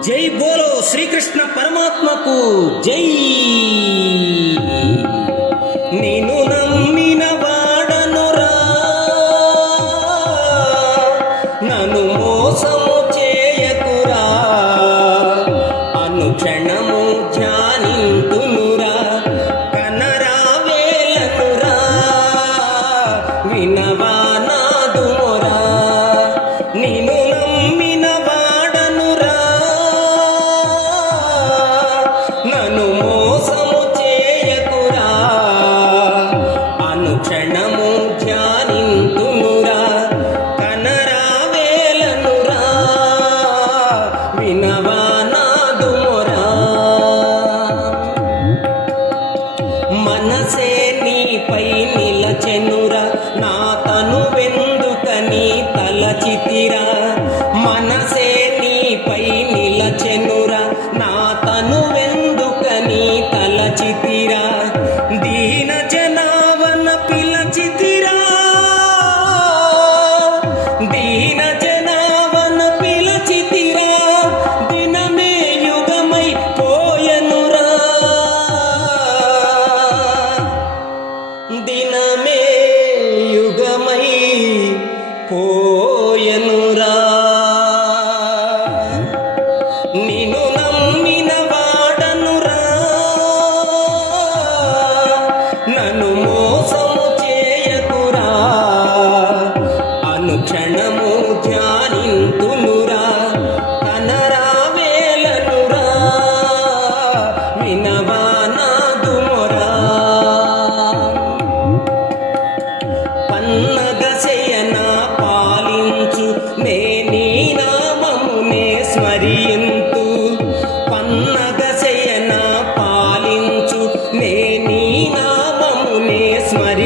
జై బోలో శ్రీకృష్ణ పరమాత్మకు జై. నేను నమ్మిన వాడనురా. నన్ను మోసము అనుక్షణము ధ్యానింతునురా కనరా వేలనురా వినవానాదుమురా. పన్నదశయన పాలించు నే నీ నామమునే స్మరింతు. పన్నదశయన పాలించు నే నీ నామమునే స్మరి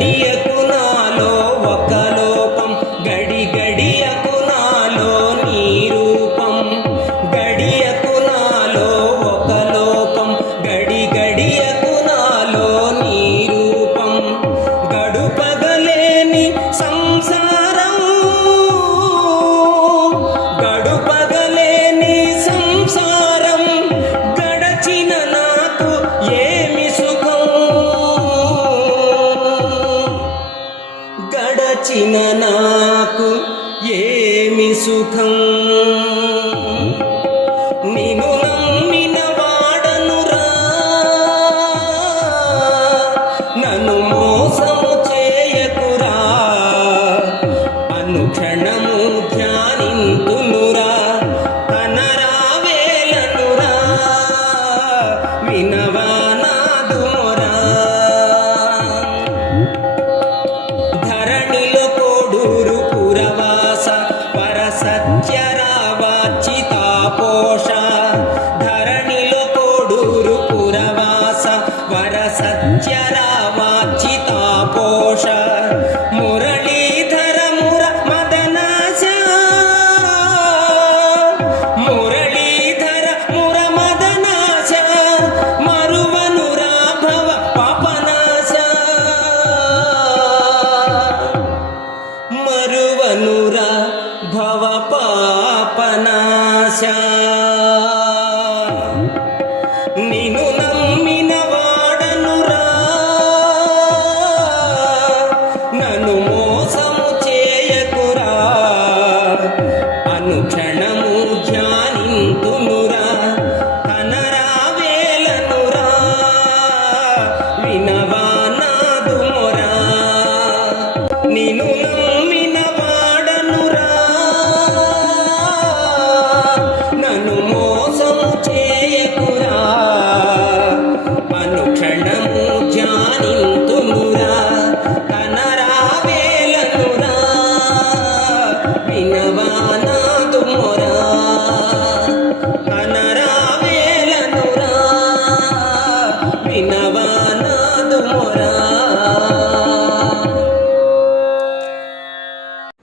அடிய సుఖం. నిను